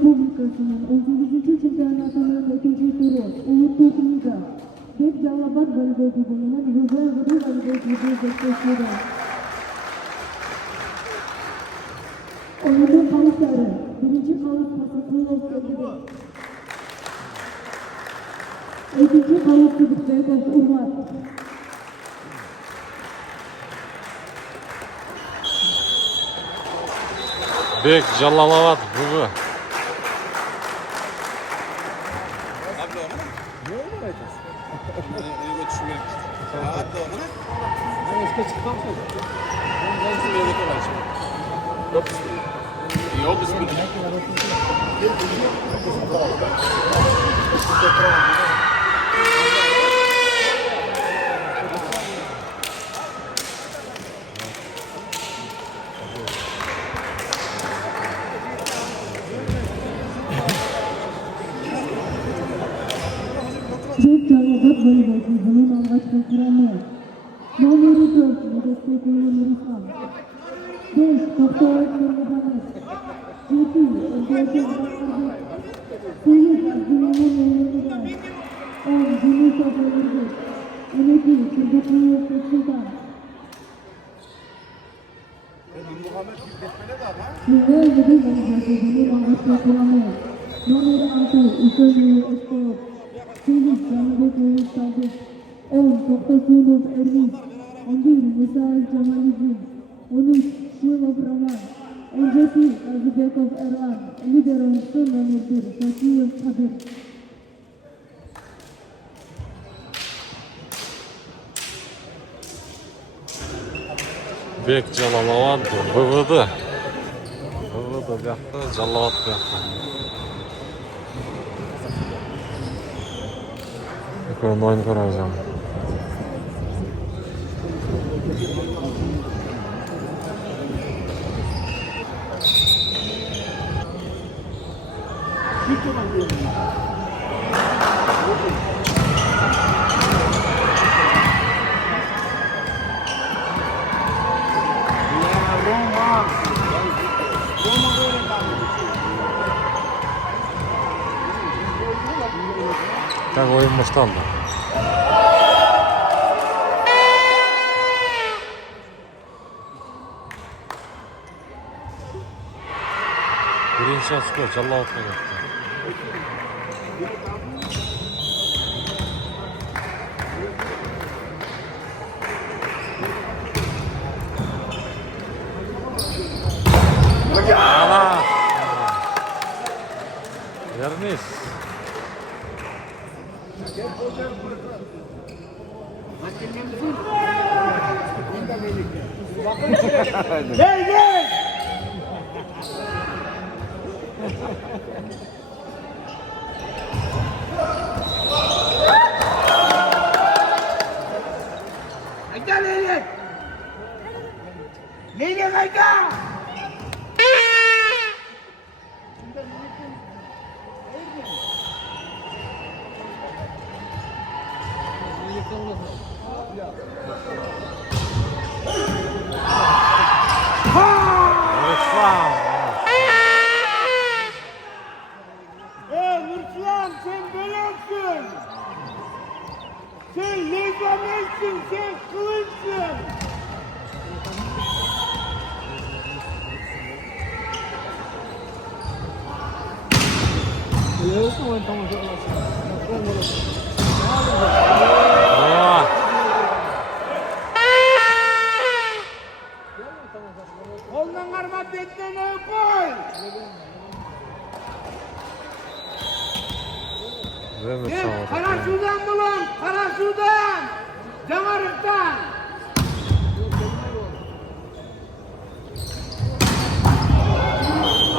Республикасының 18-ші чемпионатының 2-ші туры Улуттук лига Бек Жалал-Абад волейбол клубунан Рубай волейбол клубу жекпешууда. Oyunun kalıpları. Birinci kalıp Pasapulov Kebiri. İkinci kalıp Kıbrıs Urmat. Bek Жалал-Абад bugu. Bek Жалал-Абад волейбol klubunun alğaçkı kuramı. Nomeri 4 Medetbek Nurişan. 5 Doktor Nurmadanes. 7 Özgürlük Bakırdık. 8 Abdülhamid Mehmet'den. 10 Yunus Abdülhamid. 12 Çocukluğu Sultan. Bunlar gibi voleybol klubunun alğaçkı kuramı. Nomeri 6 Hüseyin Öztürk. 8 Canbek Oğuz Sadık. 10 Toktasunov Ermiş. 11 Musa Cemaliddin. 13 Şilov Raman. 17 Azibekov Erhan. Lider oyuncusu nomor 1 Şakiyev Kadir. Bek Жалал-Абад bugudu. Bugudu bu yoqda, Жалал-Абад bu yoqda. Ekran oyun ko'ramiz. Tak oyun başlandı. Birinci skor Жалал-Абад'a gitti. Ana! Vermiş. Gel gel. Gel Leylek. Leylek ayda. Nurşlan sen bölensin. Sen lezametsin, sen kılıçsın. Koldan armat etmene koy. Sen Karasu'dan bulun, Karasu'dan, Camarık'tan.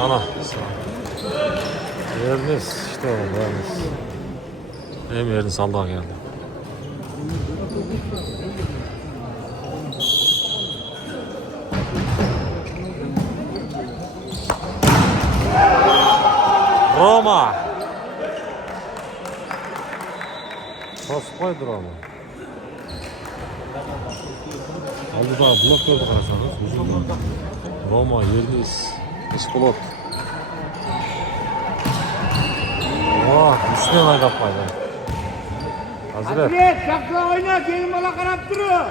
Ana, Vermiş işte o vermiş. Hem yerini saldığa geldi. Roma. Basıp koydu Roma. Aldı daha blok gördü karşısında. Roma yeriniz. İş blok. Üstüne oynayıp maydan. Hazret. Hazret, çakla oyna, gelin bana karap duruyor.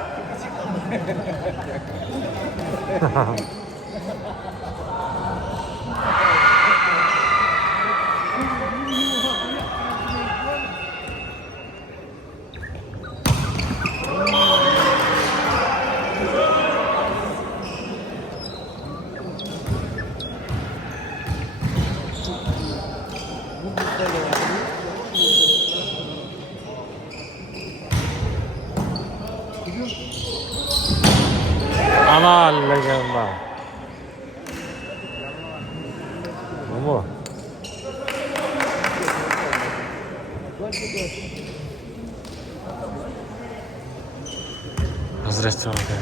Ana legenda. Bu mu? Hazretçi bakayım.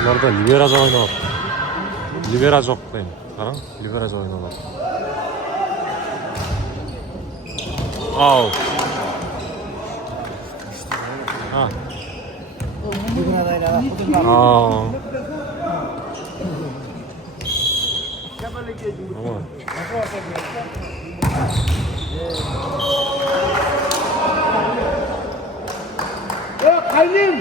Bunlar da Liberaca oynuyor. Liberaca oklayın. Karın, Liberaca oynuyorlar. Out. Ha. Aa. Ama. Kaynım.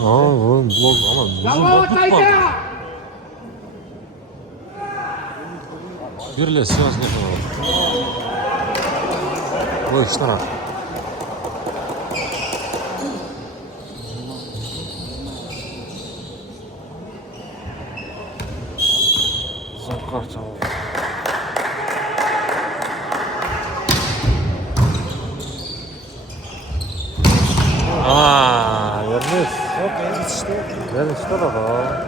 Bu blok ama Bravo Tayga. Birle Sivas ne kadar? Bu iki taraf. Zankar çabuk. Aa, yeriniz. Ben işte baba.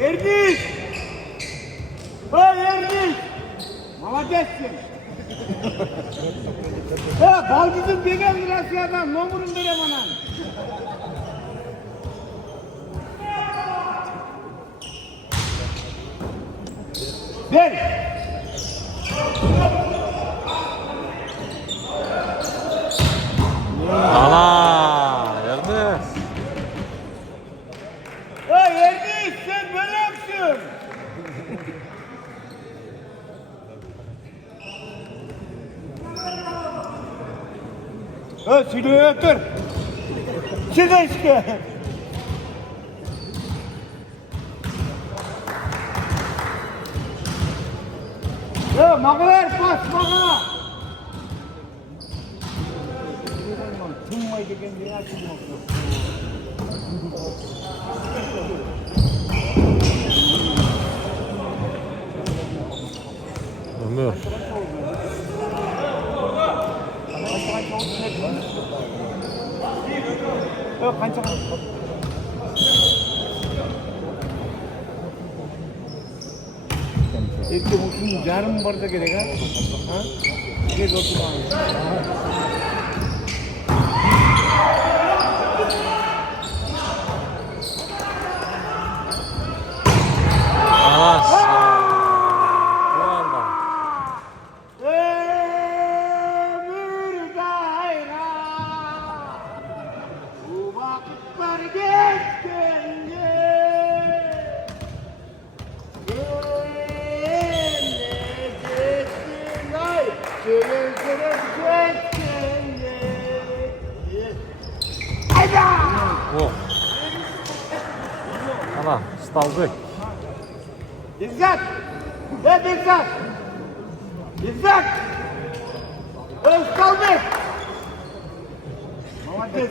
Yeriniz. Ha yeriniz. Maladetsin. Ha baldızın degen Rusya'dan nomurun verem anan. Ver. Ana, yeriniz. Ha yeriniz sen böyle yapsın. Ha silahı otur. Size işte. Ya mağalar bas mağa. Tümmayı degen diye açılmıyor. Ömür. Yok kanca. एक तो मुझे जारम बढ़ करेगा हाँ ये रोटी O. Ana, staldık. İzzet! Ne İzzet? İzzet! Özkaldık! Muhammed!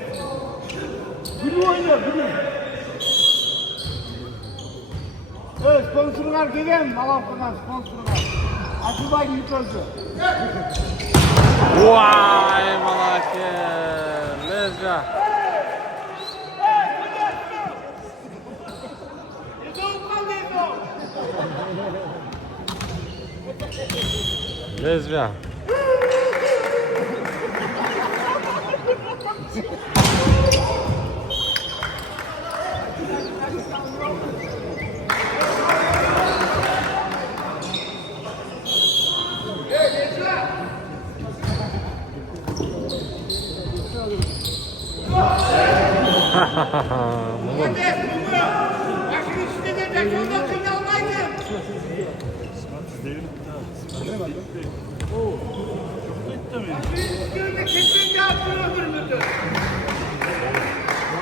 Gülü oynuyor, gülü! Sponsorlar gelin, Malamka'dan sponsorlar. Acıbay yıkıldı. Vay malaki. Lezca. Lezca.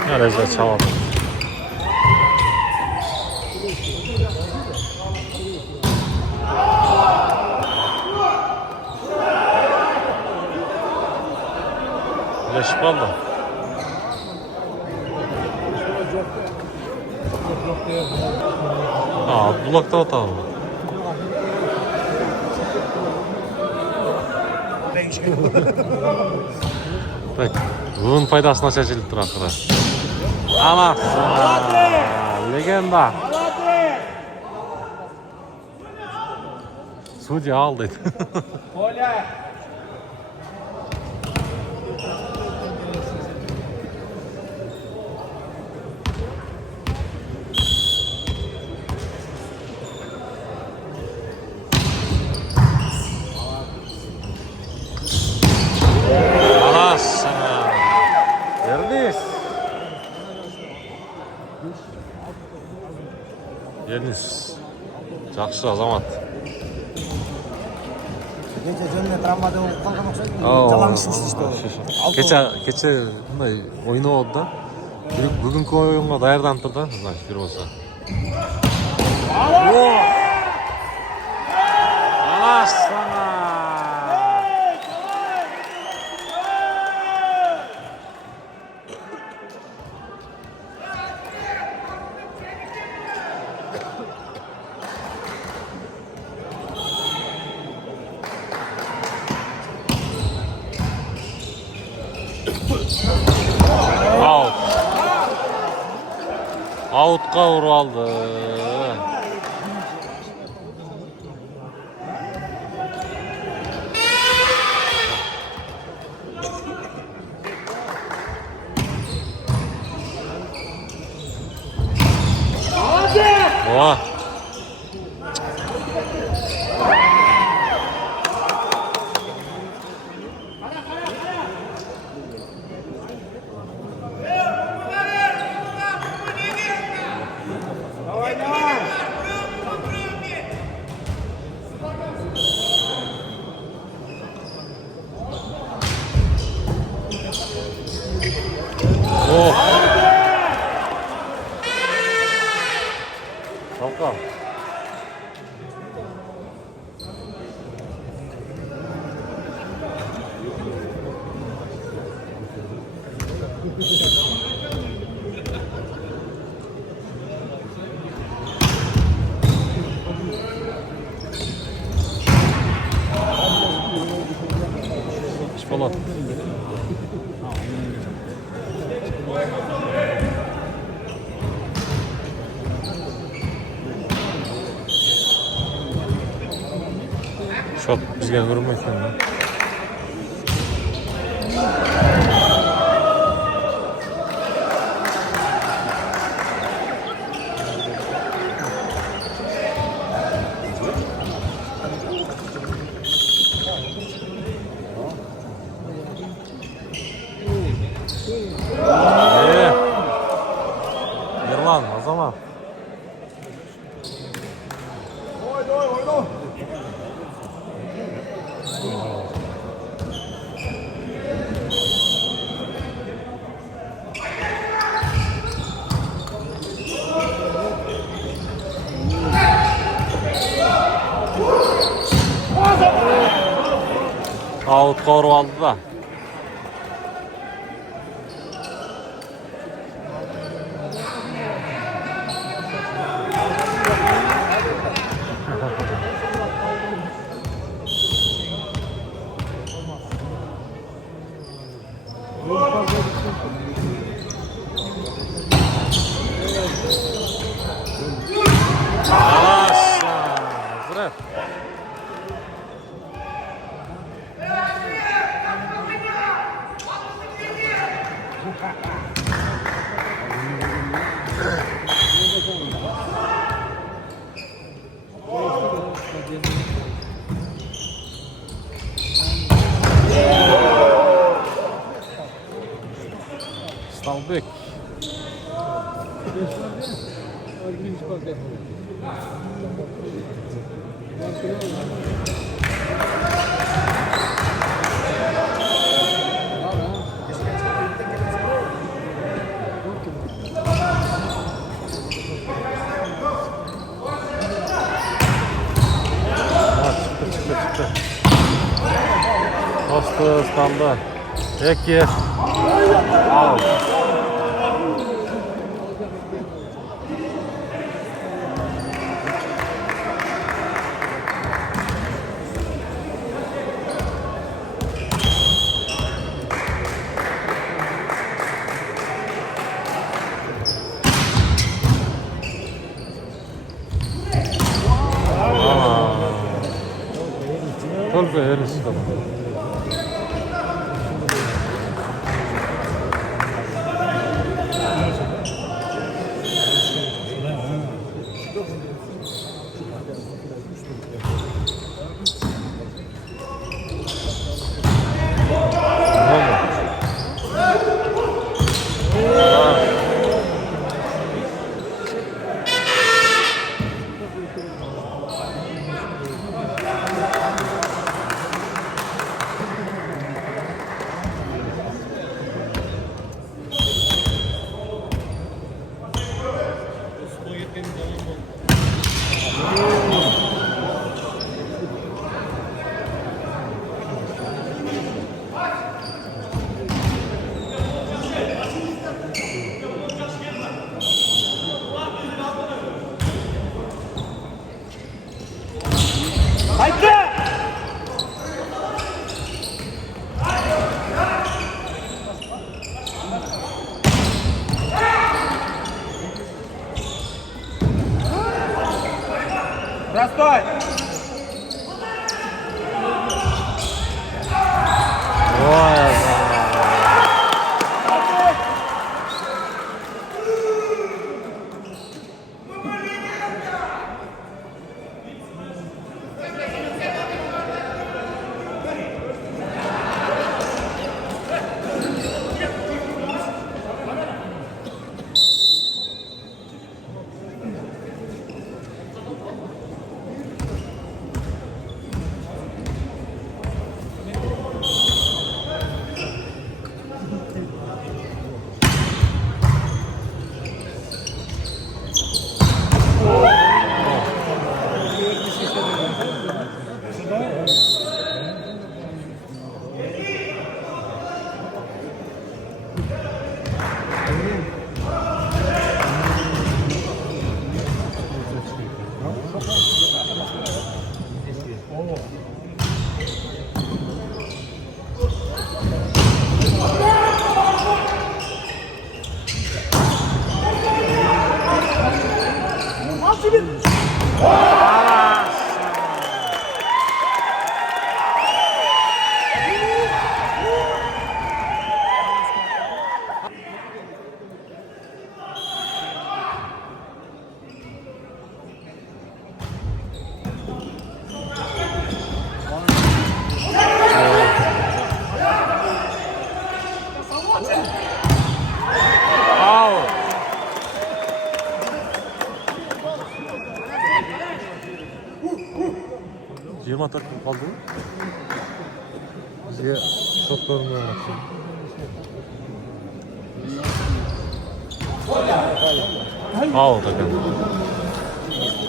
Ya Lezca çalamadı. Leşip aldı. Abdullah'ta hata oldu. Bak, bunun faydasına seçildi traktörü. Anasına, legenda. Судья aldı. Оля! Anasına. Yerdeyiz. Yerdeyiz. Жақсы азамат. Gece жөнүнө травмада болуп калган окшойт. Жалаң ишин иштешти. Кече мындай ойноо болду да. Бүгүнкү оюнга даярданып тур да, значит, бир болсо. Анасына. Аут. Аутқа ұрып алды. О. О. Жалко. İş falan. Şot bizge görünmek ekan. Ерлан, Азамат. Autқа ұрып алды да. Çıktı. Tostu kaldı. Peki. Al. Только Эристон. Простой! Ой, Au. 24 kun kaldı. Bizge şotlarını yaptım. Au takan.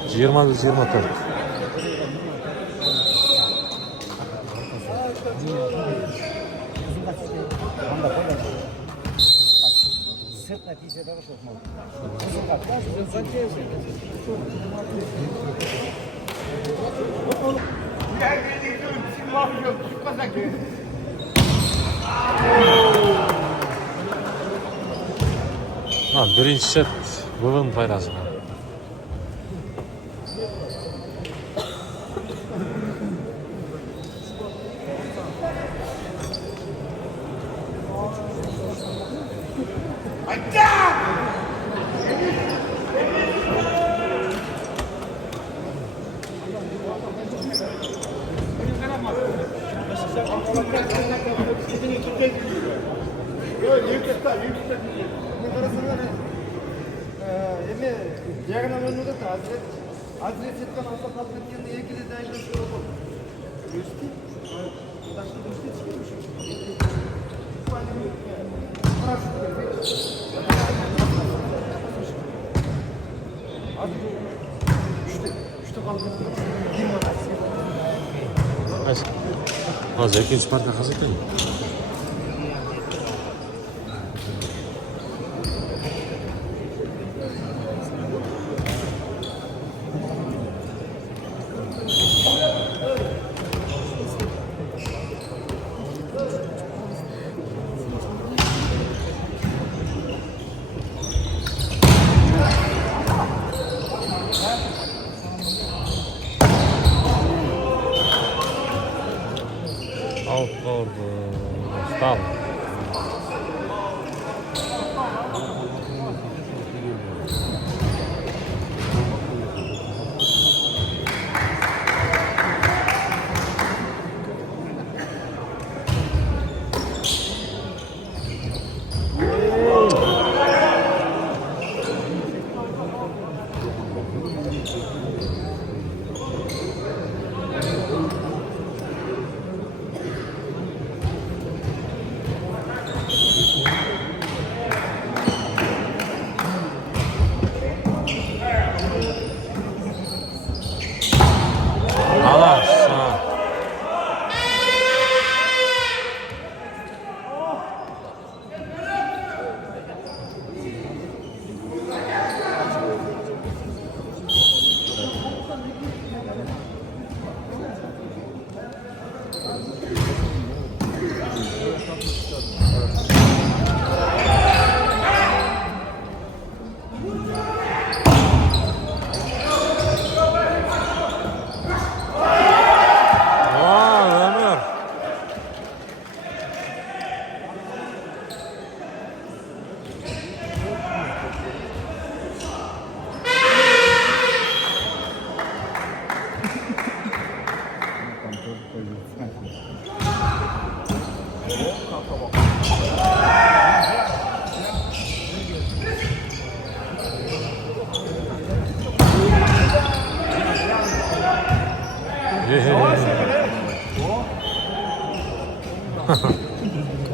20-24. Сыртная 50 дорожек можно. Ha, birinchi set buvin foydasi. Эме диагональ Hazret etken asla hazretkende ilgili değerli şey olur. Göster. Başka göster çıkmış. Hozir ikkinchi parta hazırda mı? Outdoor style.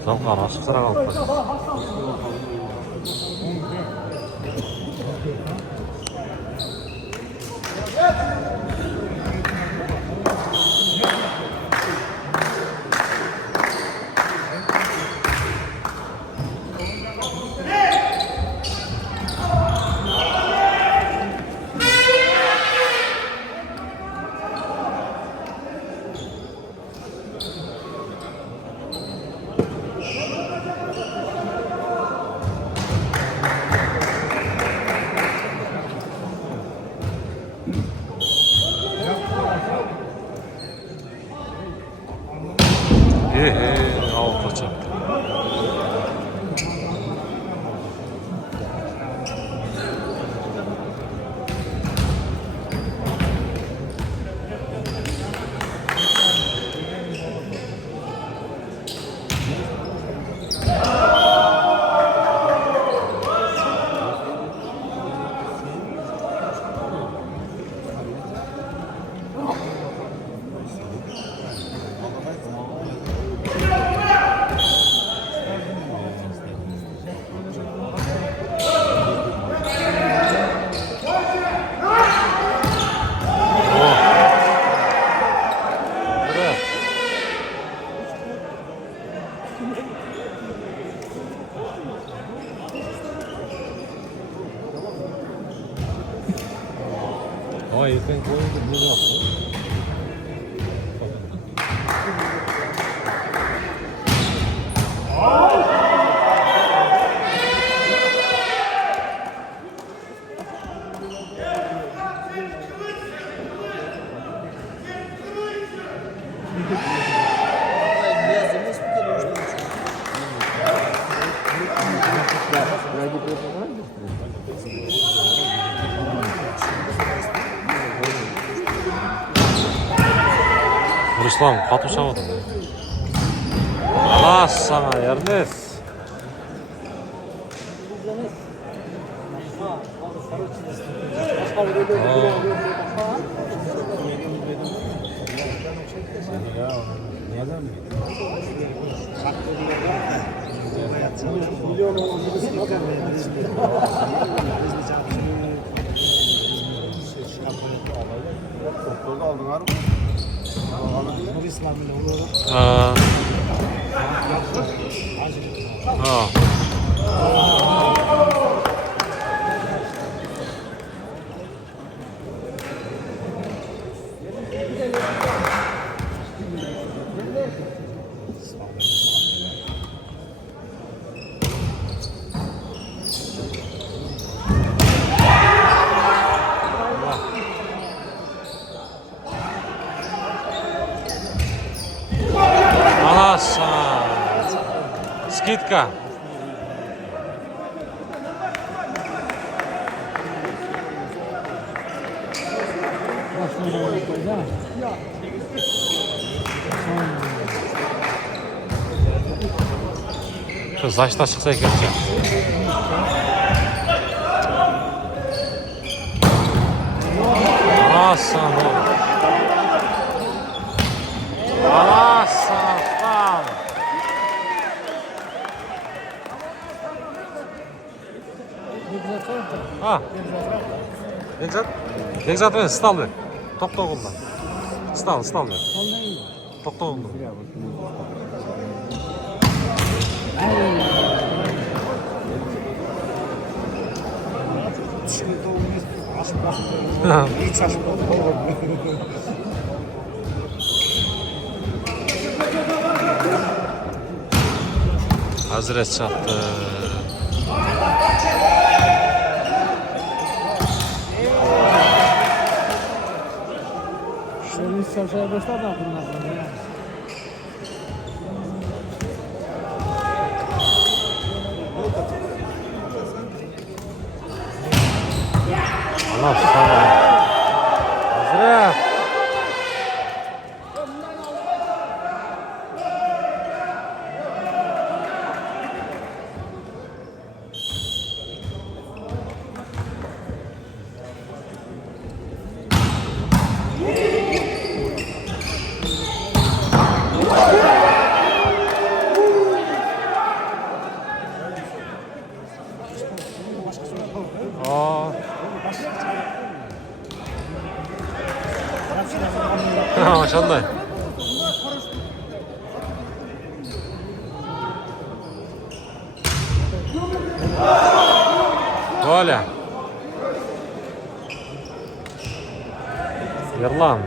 Tamam, açık sıra kaldı. Alta çarptı. Ama yakın koyunca bunu yaptı. Ruslan patuşamadı. Allah sana Ernest. Doktorda aldın var mı? Ha. Ha. Asa. Skidka. Şu saçta çıksa ekerken. Asan oğlum. Asan. Tamam. Ha. Bekzat ben stal ver. Tokta kullan. Stal ver. Tokta kullan. Hiç aşık olmadım. Hazret çattı. Şöyle çalışmaya başladı bundan sonra. Allah sana. Hazret. Maşallah. Böyle. Yırlan.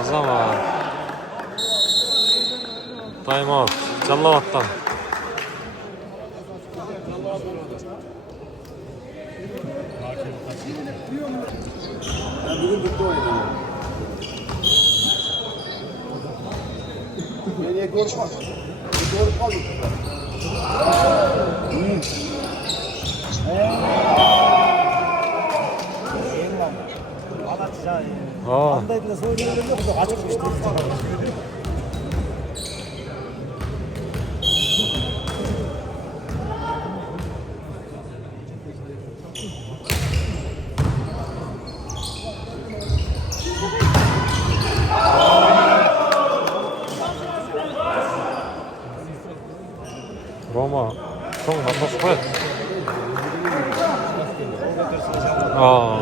O zaman time out. Callavat'tan. Ben bugün bitti oynadım. Nereye konuşmaz? Doğru kaldık. Aa. Roma. Çok atmosfer. Aa.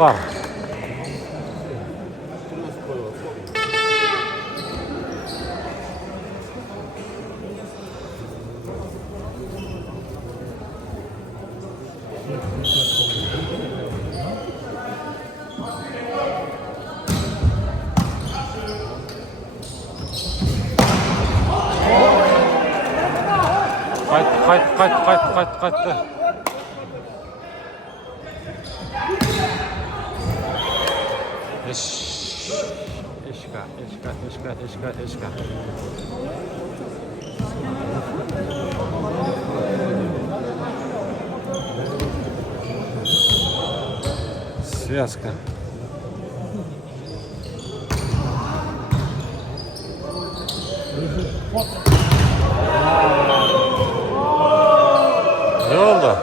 var. Kayıttı. Eşka. Связка. Ne oldu?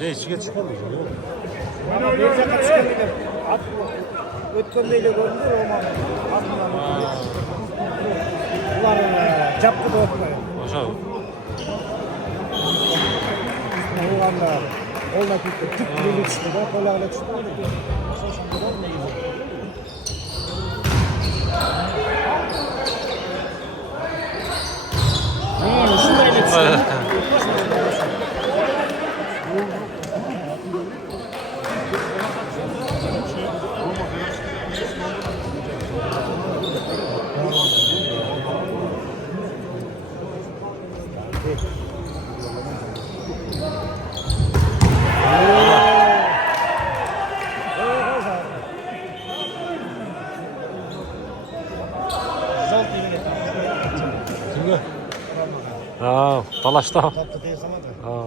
Ne içine çıkamayacak yok. Bir dakika çıkabilir. Ötkendeyle göründü Roman. Ulan çapkı da ötmeyin. Aşağı. Ulanlar. Olmak gitti. Tüp birlik çıktı da kolayla çıktı. Şurayla çıktı. Kimge? Ha, talaşta. Tatlı değil sana da. Ha.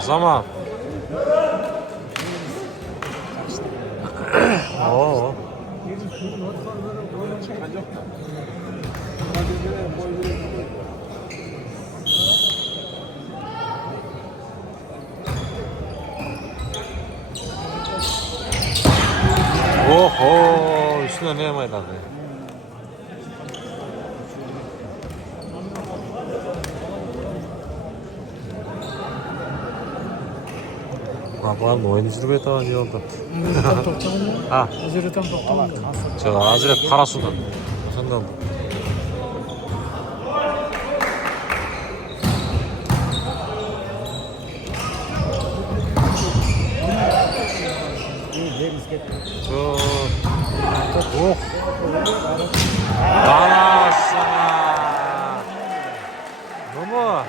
Zaman. Oo. Oho, üstüne ne yemeğiler be? Bakalım oyuncu bir tane iyi oldu. Ha. 저 Hazret Karasu'dan. Senden. 저. Oh. Anasını. Bu mu?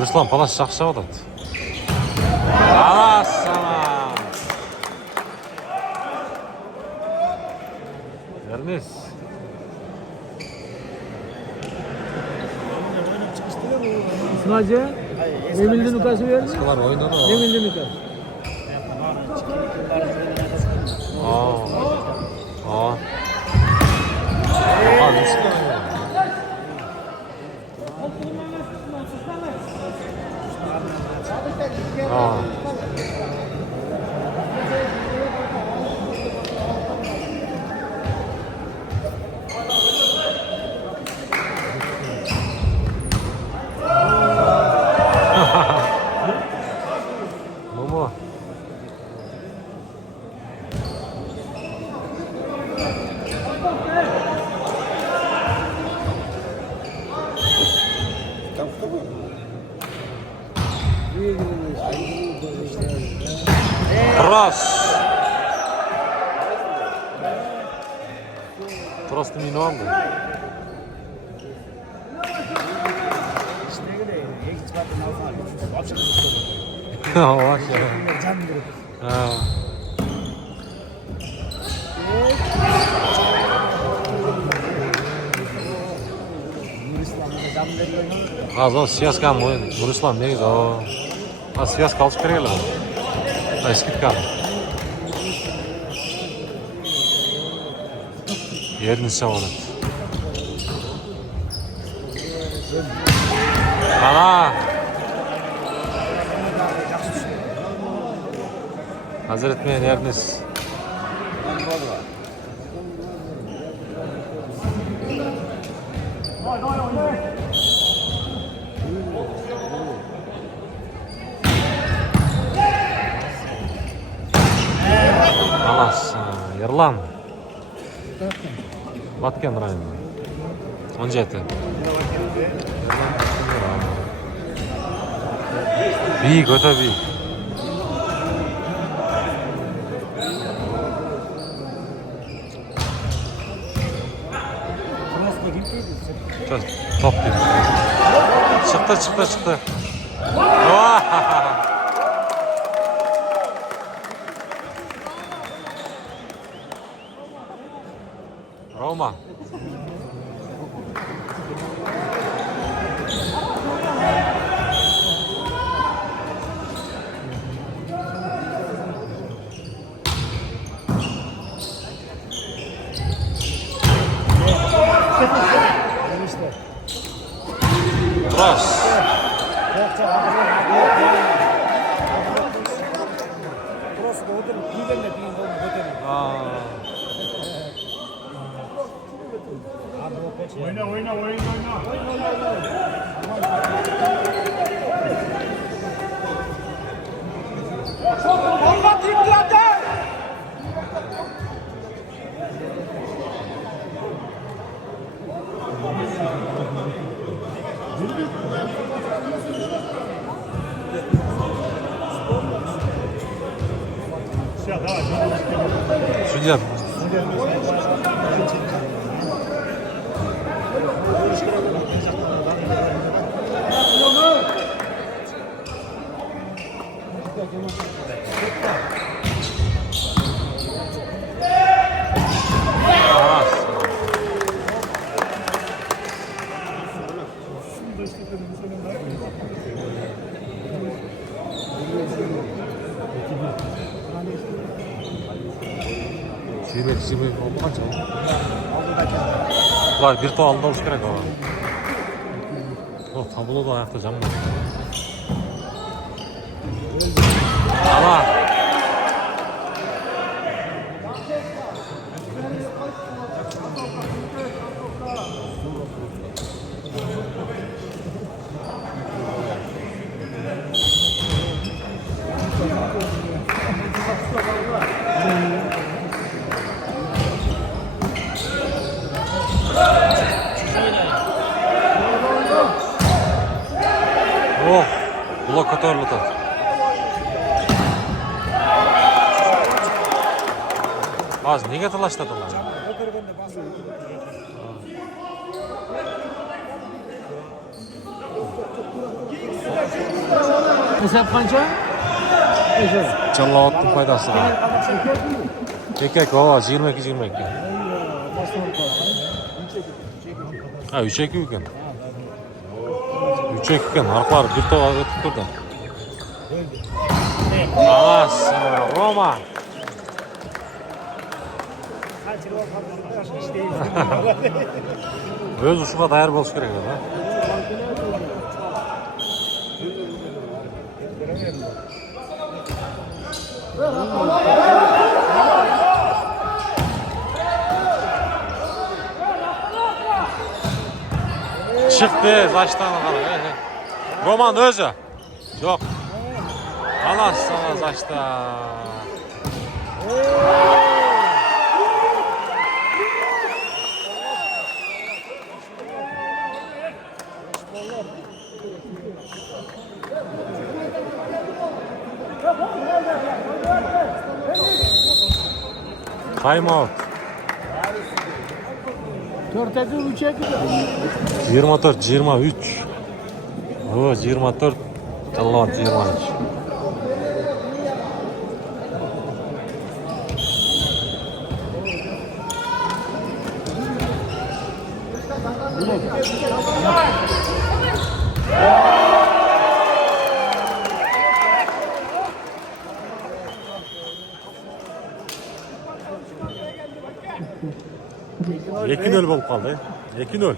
Ruslan palaş жақсы отырды. Анасына. Vermez. Smaca, Emil'den ukası verdi. Sıkılar oynadı o. Emil'den ukası. Aa. Abi sıkılar. Momo. Cross. Cross meni oldu. Bak ya. Ha. Azon siyaskan mı? Nurislam neyiz o? Ha siyas kalış kereğiyle mi? Ha eskit kaldı. Yerini savunat. Ana! Hazır etmeyin yeriniz. Alas, Yerlan. Batken rayonu. 17. Büyük, öte büyük. Top değil. Çıktı. Roma. Cross. Судья. 집에 엄마죠. Var bir to aldı olmuş gerek o. O tablo da ayakta canlı. Ama oh, blokatörlü tat. Az nega talashladılar? Hesap qancha? Chalavatning foydasi bor. Erkak ovoz 22. Ha, 3-2 ekan. 3-2 ekan. Ariqlar bir to o'tib turdi. Alas, Roma. Öz uçuğa tayyor bo'lish kerak edi. Çıktı, zaçtan qara. Roman o'zi. Yo'q. Alas, sana zaçta. Time out. 4'e 3'e 24-23. O 24. Allah 23. Yekin öl bolup kaldı. Yekin öl.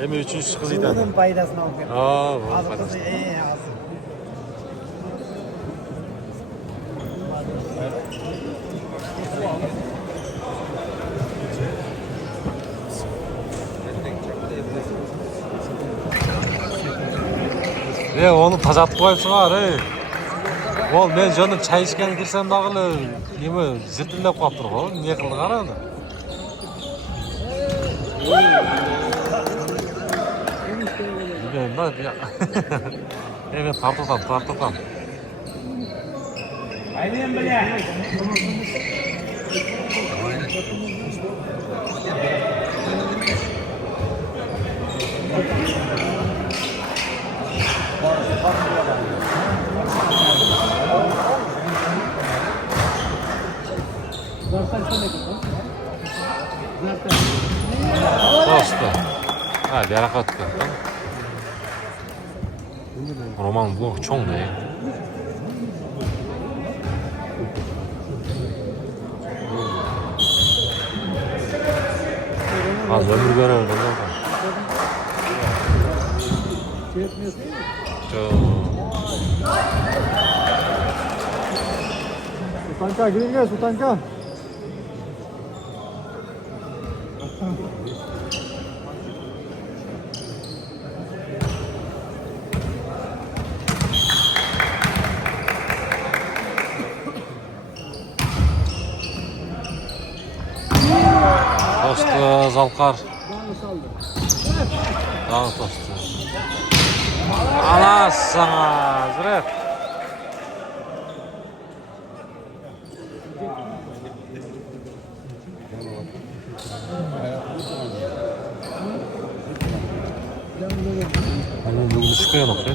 Hem üçüncü kız iyiden. Bunun paydasını alıp. Aa, Az bu kızı az. onu тазатып коюпсуң ар, Ол мен жөнү чай ичкени кирсем дагы эле неме зиртилдеп калыптыр го. Эмне кылды кара аны? Bilmiyorum da ya. Evet tartıtam. Aynen böyle. Tostu. Hadi yarakat et. Roman bu çok ne? Az ömür görelim bakalım. Sultanka girin gel Sultanka. Tostu Zalkar. Dağ tostu. Ana sana zırh. Bugün çıkıyor nokta.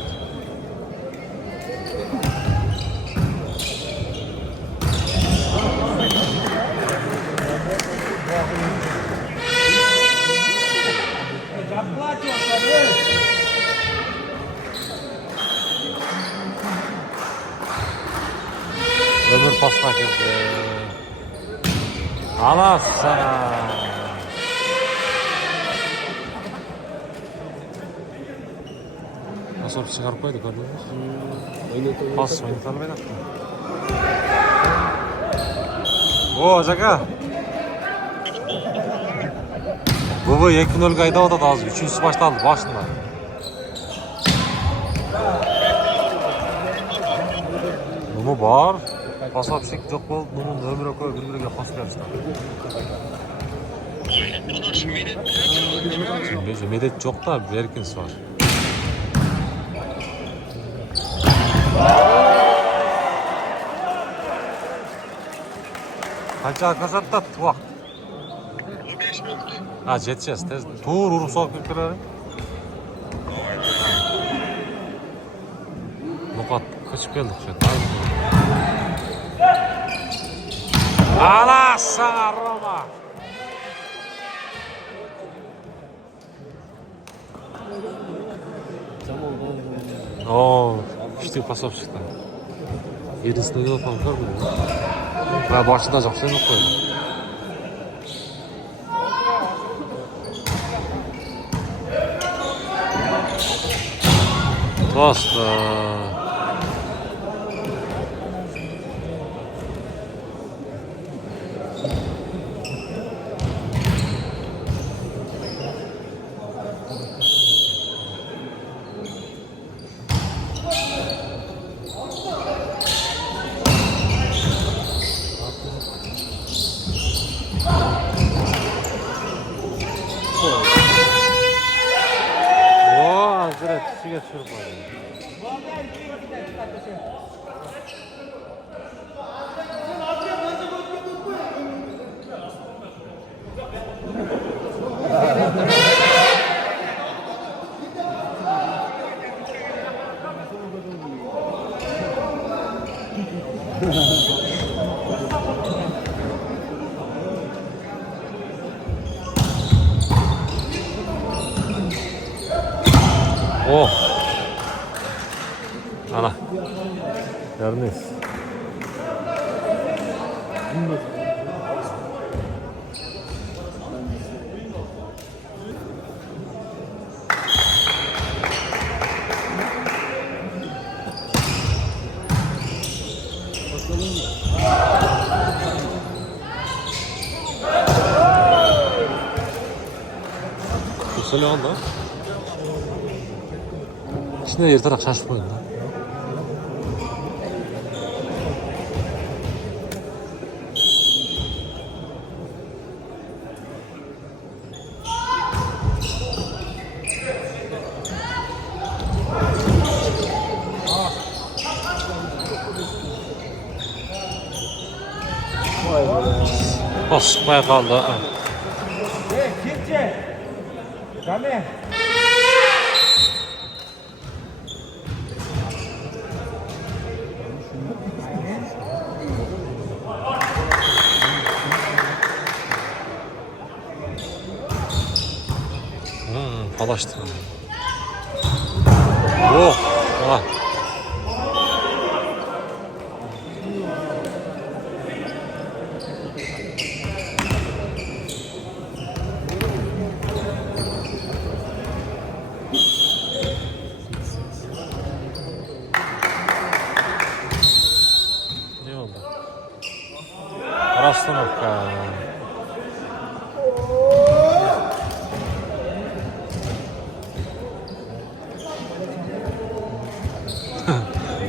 Ömür pasına girdi. Ana sana. Nasıl bir çıkarıp koyduk gördünüz? Pas oynatalım ben attım. Oo Jaka. Bu yakın ölgayda o da az. Üçüncüsü başlandı başında. Bunu bağır. Pas atışık çok bol. Bunun ömrü koy birbirine pas versin. Şimdi medet çok da Berkins var. Kaça arkası da tuak. Ha jeteceğiz tez. Tuğur urup soğuk bir kırarı. Nukat kaçıp geldik şu. Ana sana Roma. Oo, işte pasap çıktı. Yerisinde de falan var mı? Ben başında çok sevmek koydum. Tost. Oo, hazret, sigara sürüp Oh. Ana. Görünüz. Söyle oldu. İçinde yırtarak şaşıp koydum lan. Oh, sıkmaya kaldı. Kimce? Kame. Falaştı. Oh. Ah. Ne oldu? Rastlamadık.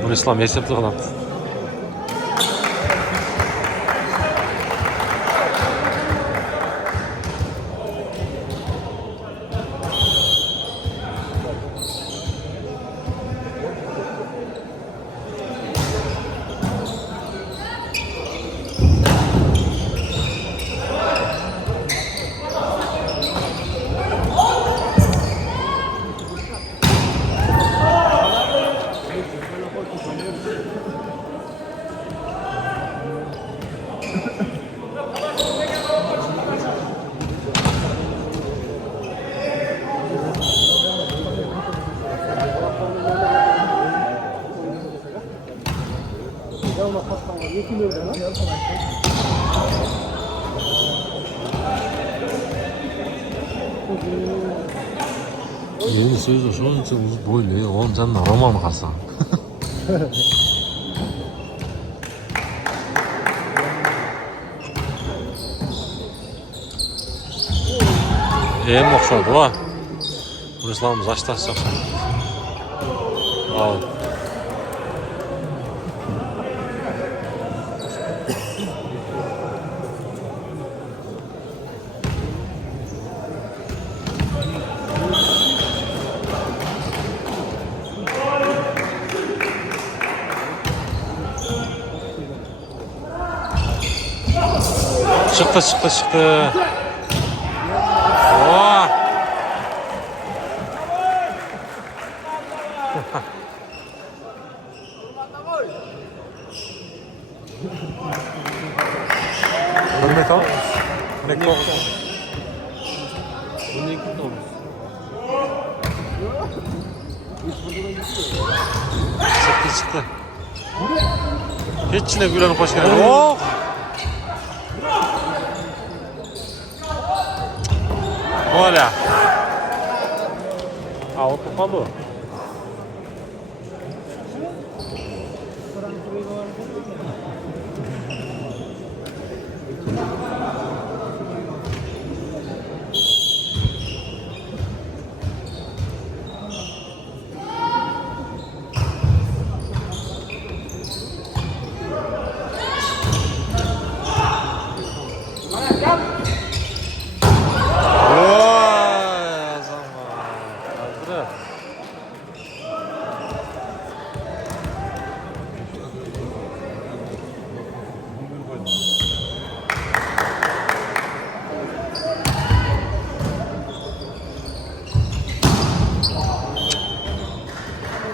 Bu İslam hesaplı olan. Yeni sözü şunun için uzun boylu. Onun canına roman mı kalsan? Em okşadı va. Bu İslam'ımız açtı. Al. Çıktı. Oh. Hürmet al. Ne kokuyor? Bu ne kokuyor? Çıktı. Hiç ne gülen hoş geldin. Oh. Olha. A outra falou.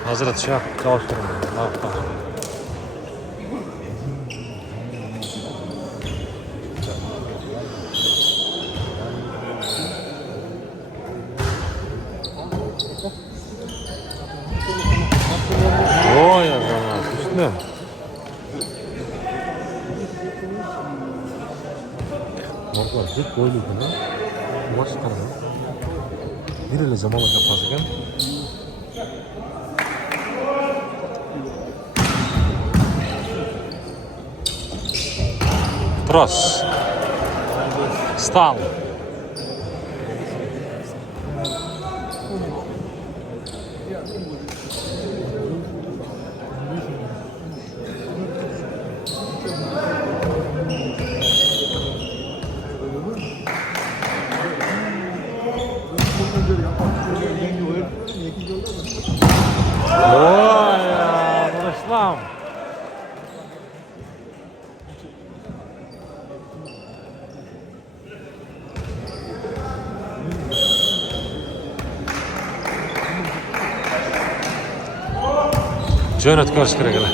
Hazret Şah, çalıştırın. Oy Allah, üstüne. Morglar, hep boyluydu lan. Maç tarafı. Biriyle zaman yapmaz iken. Tros. Stal. Oy ya, Ruslan. Jönöt karşı kere gele.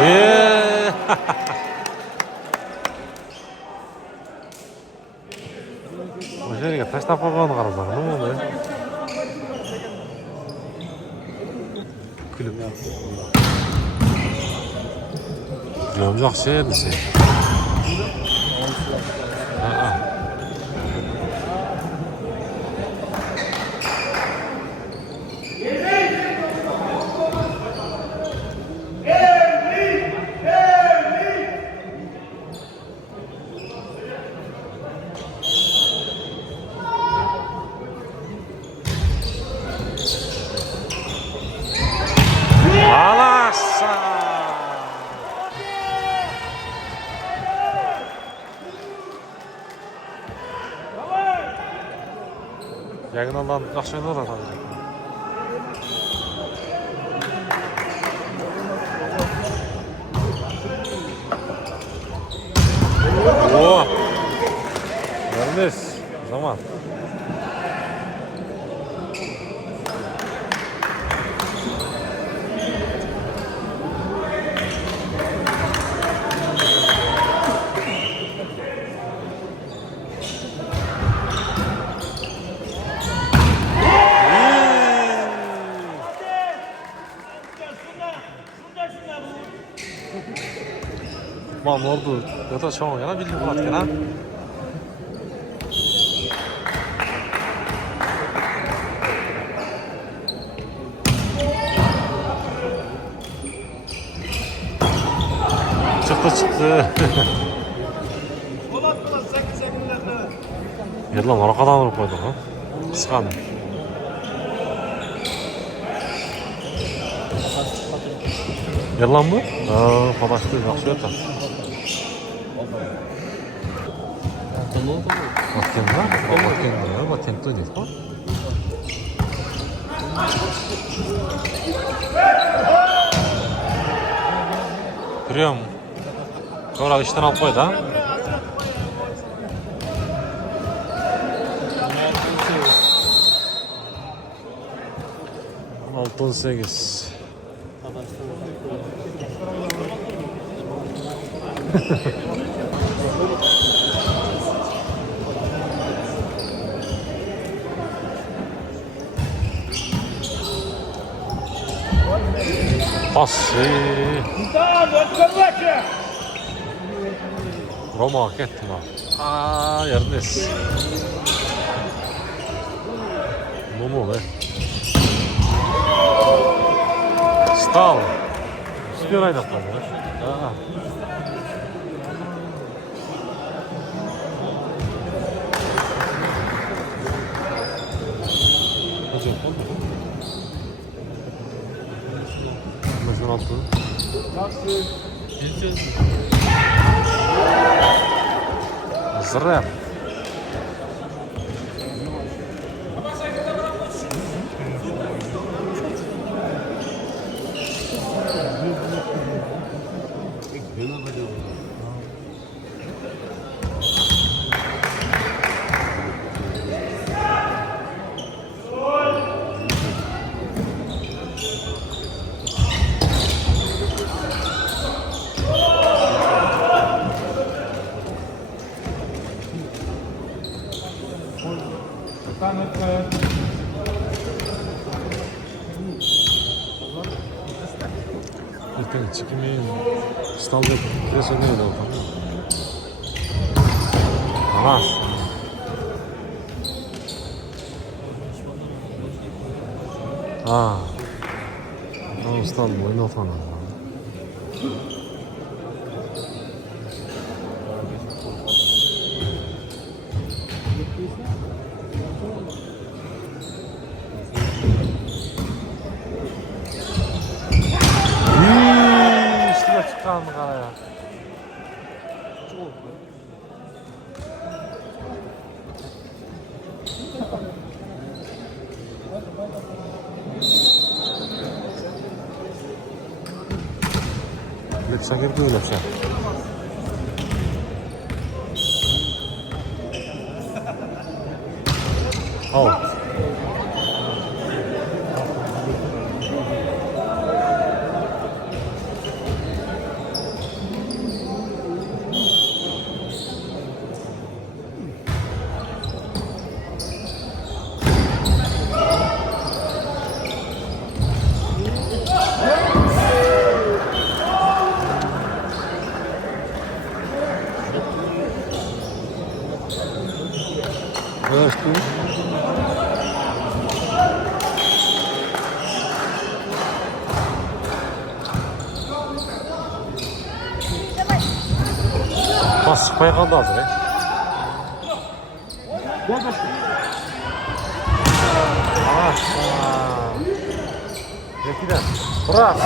Yeah. O'sherga tashlab qo'yganini qarasam, nima bo'ldi? Kulib. Judayam yaxshi desa. Alassa! Yagınlardan yaxşı oynar atadi. Oo! Vermez. Zaman. Mam oldu. Ya da çoğun yana bildim batken ha. Çıktı. Yerlan arkadan vurup koyduk ha. Kıskandı. Yerlan mı? Padaştı, yaxşı yatar. Batken var? Batken var. Batken değil mi? Görüyorum. Sonra işten alıp koydu ha. Altın 8. Passi. Roma ketdi lan. Yernes. Momo be. Stal. Süper aydaklar ya. Nasıl altı? Zırap. 일단 지금이 스타일에 그래서 내려고 알았어. 아, 너무 스타일 뭐 넣어서나. 시가 축하하는 거야. Lepša je bil lepša. Out. Gosto. Nossa, foi rodado, né? Nossa! Aqui dentro. Bravo!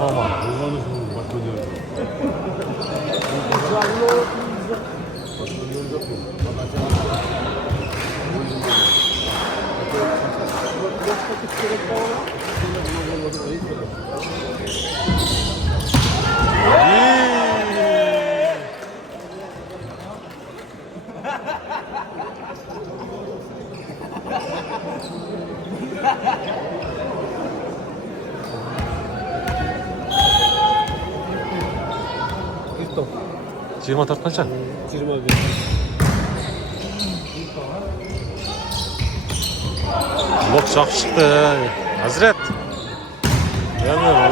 Aman, kullanı şunu bak dönüyor. 지금 어떨 거죠? 지름하게. Lok çok çıktı. Hazret. Yanıyor.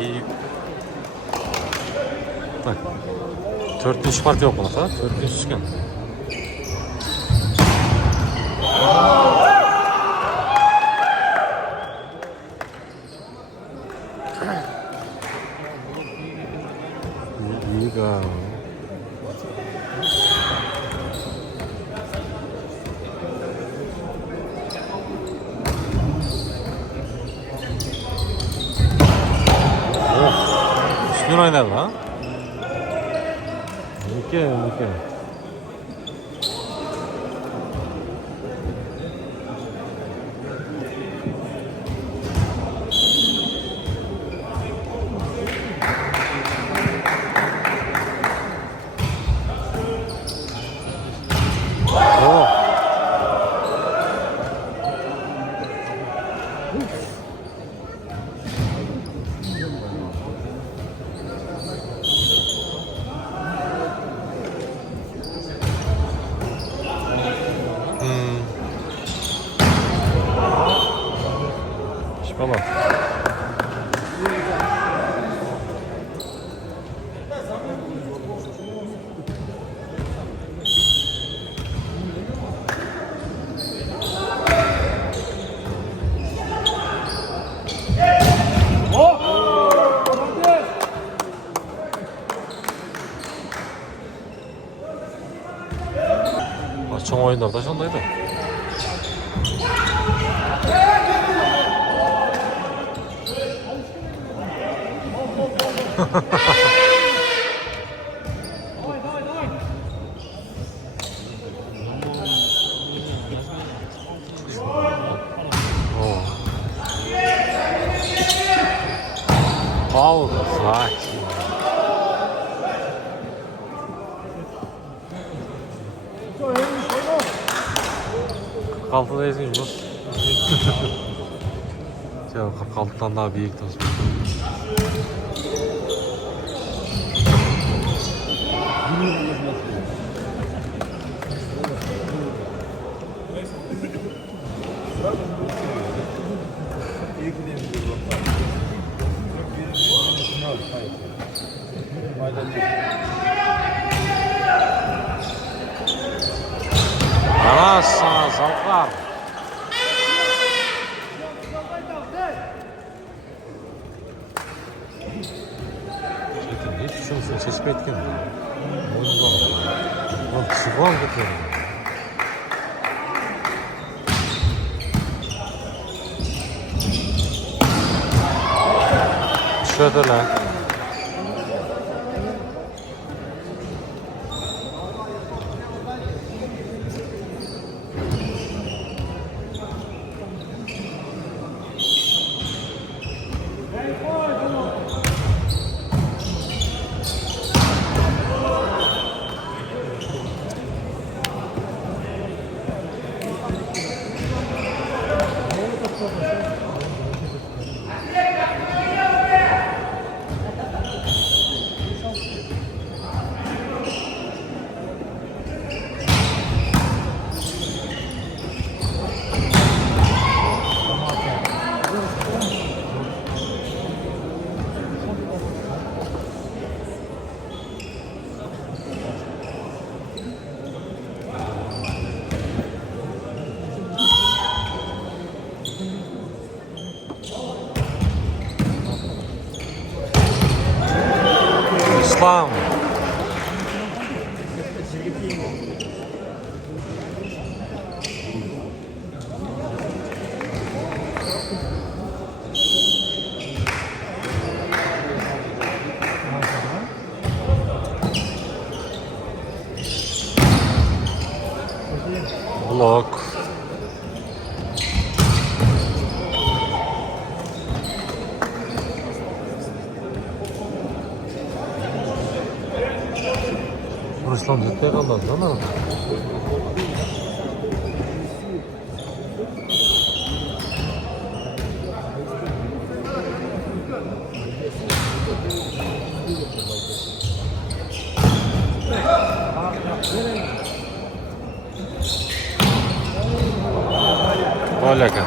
İyi. Bak. 4-3 parti yok buna. 4-3 çıkan. 이가 수준 오ynarlar. Mükemmel. Şipala. 정 oyunlarda şundaydı. Al, sakin. Kaltıda ezgin bu. Kaltıdan daha büyük olsun. Sana zavklar. Hiç şunu seçip etken mi? Oğlum çıkmam bakıyorum. Şöyle lan. İslam. Blok. Ruslan zetmeye kaldı lan. Olaka.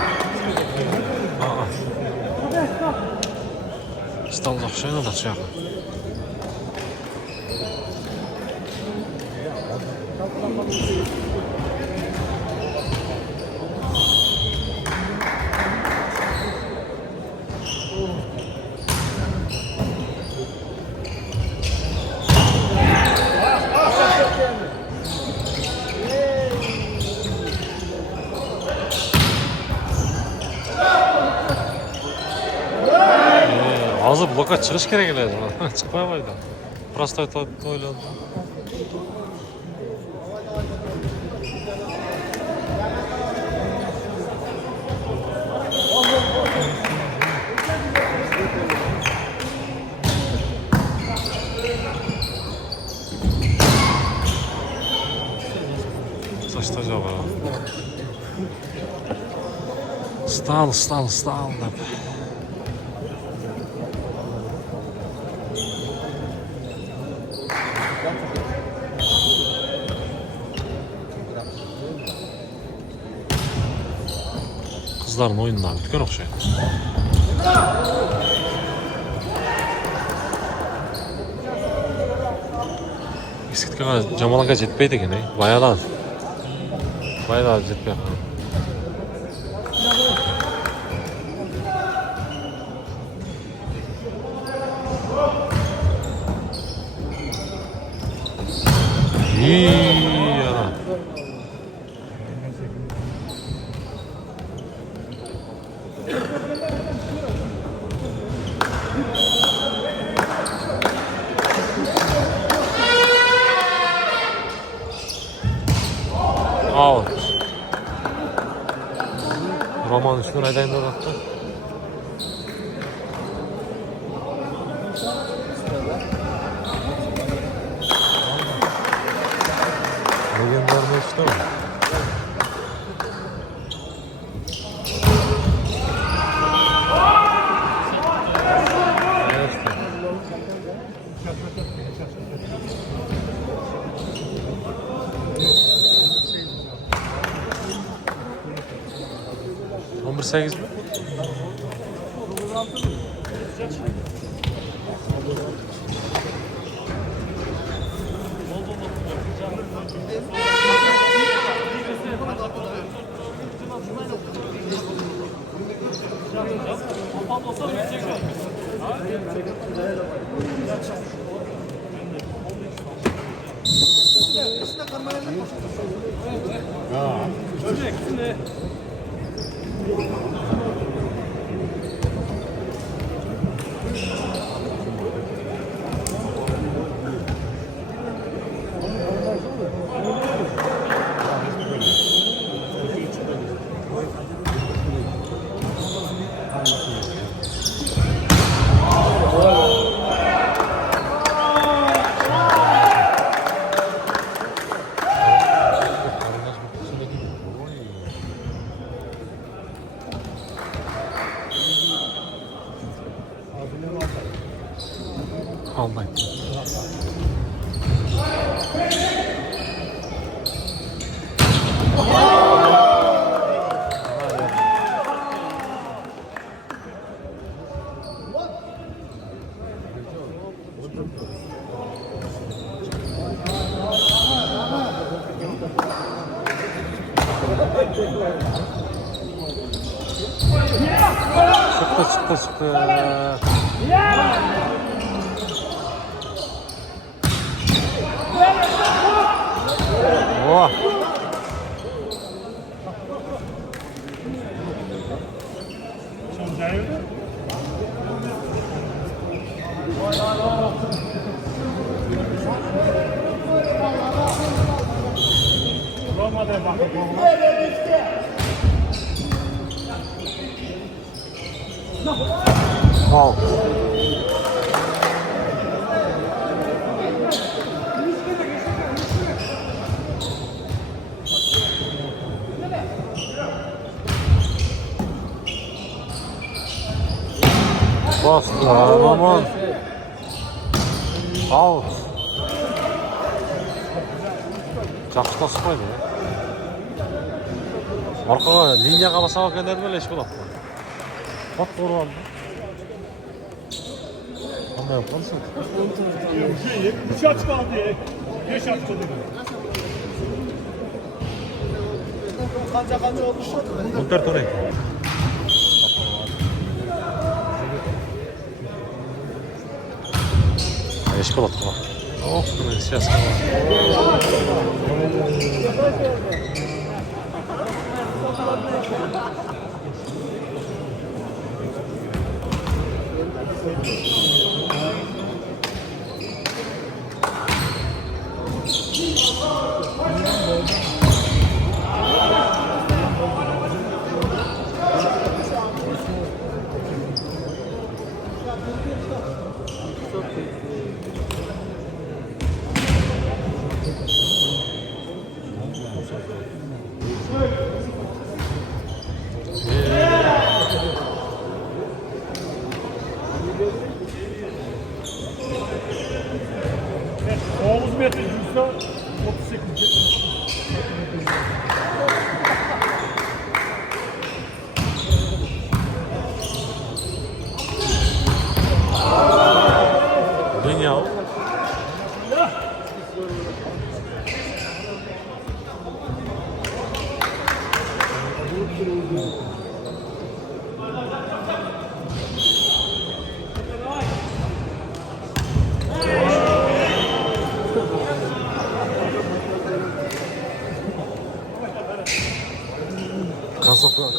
Stał za wszędzie do trzeba. Ağzı bloka çıkış gerek geldi. Çıkmayamaydı. Prostoy oyladı. Saçta acaba? Stal. Kızların oyundan bitken okşayın. Eskitken Jamal'a jetpeydi gene. Bayağı jetpey. İyi ya. Onun üstüne aydayın da attı. Legendarlı işte o. On bir 8 mi? Almayın. Çıktı. Oh. Wow. Bastı aman. Out. Жақсы баспайды. Арқаға линияға баса алған деді ме еш болады. Бат ұрып алды. Қандай қалсың? Üç açma diye. Beş açma dedi. Kanca olmuş. 14 oraya. Еш болады қала. Ох, сейчас Oğuz metre cüzde 38. Dünya.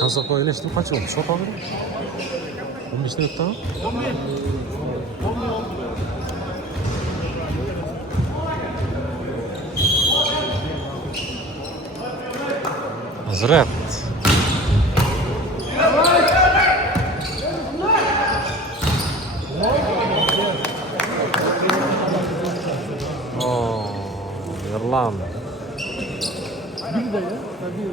Kasapla oynaştım kaç oldu? Çok abi. 15 lira daha. Hazret. Lan. Bir de ya. Tabii.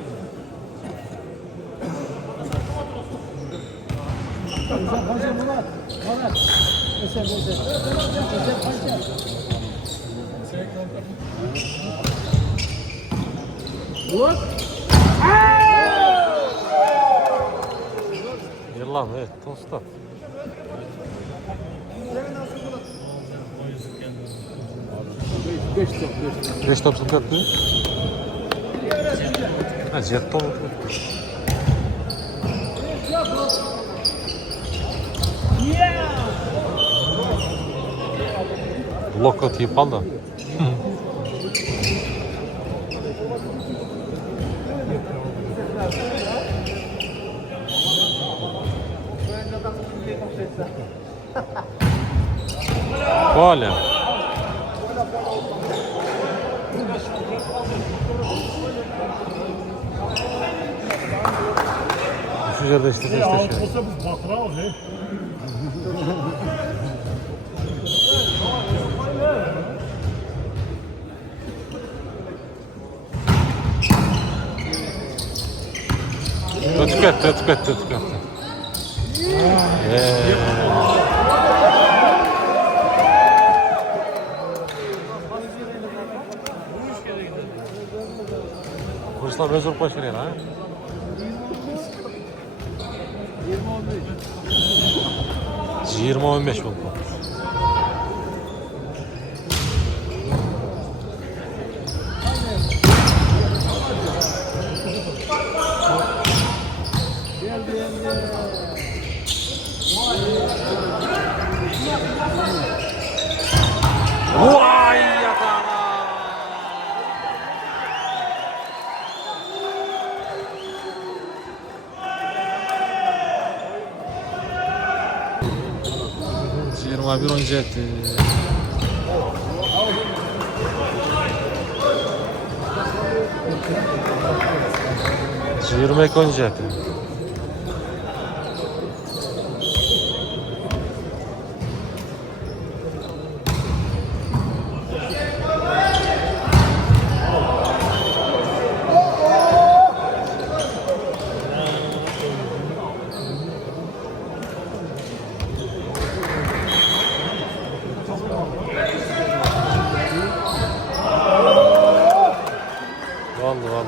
Sen kaça Murat? Murat. Esen. Esen kaça? Murat. Yılan evet tosta. Beş top sıkıntı. Ha jet top. Blokka tiyip aldı. Olha. Şu yerde işte. Olsa biz batırağız he. Ötüket. Kurslar özür başarıyor ha. 20-15 oldu. Vay yatağına. Yirmi bir oyuncu etti. Yirmi iki oyuncu etti. Vallahi.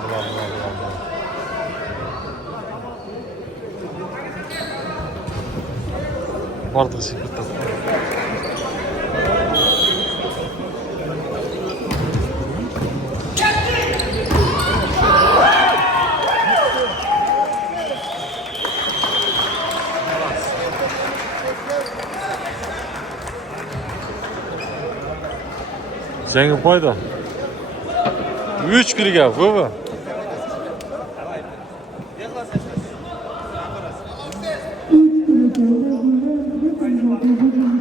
Bardak sıkıntı. Zengin payda. 3 kirga, bu mu? İlk